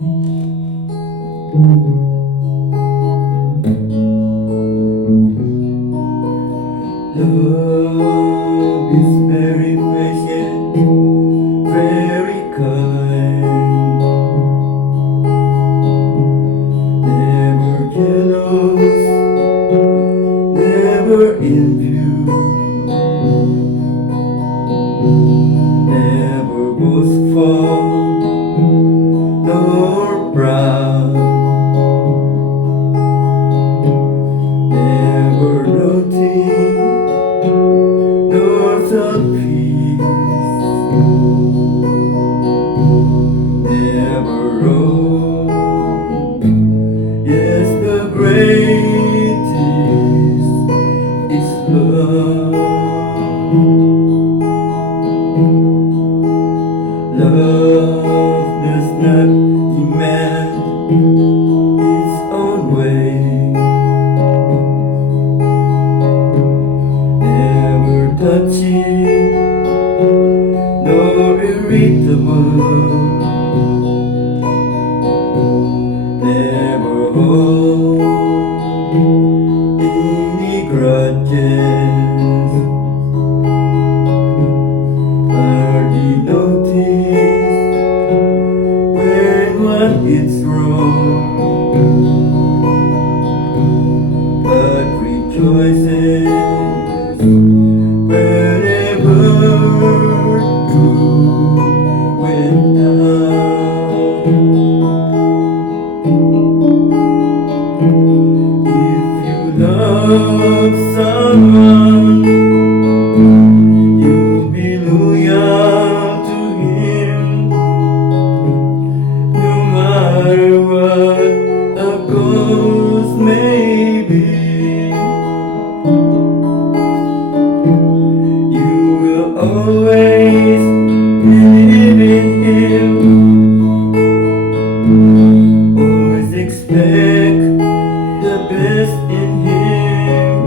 Love is very patient, very kind, never jealous, never impure, never boastful nor proud, never naughty nor selfish, never wrong. Yes, the greatest is love. Love does not demand its own way, never touching nor irritable, never hold any grudges, hardly notice when one is wrong, but rejoices whenever true went out. If you love someone, you'll be loyal to him, no matter what a cost may be. You will always believe in him, always expect the best in him,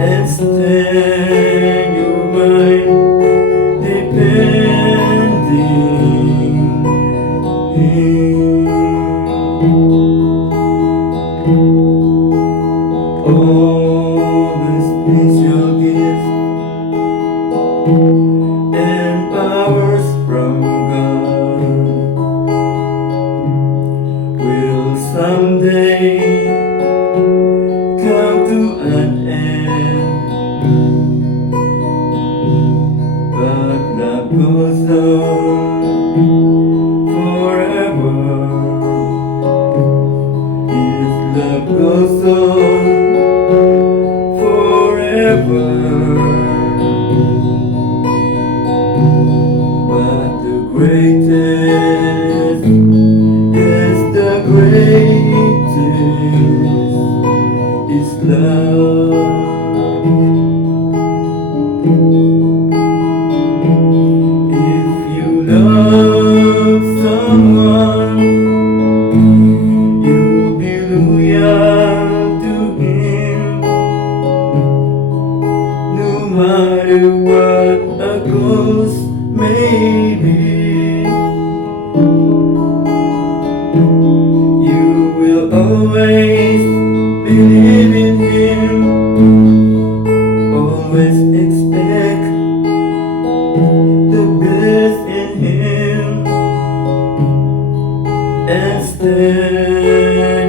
and stand your mind depending him. All the spiritual gifts and powers from God will someday come to an end, but love goes on forever. His love goes on forever. But the greatest is the greatest is love. If you love someone, you'll be loyal to him, no matter what a cost may be. You will always believe in him, always expect the best in him, and stand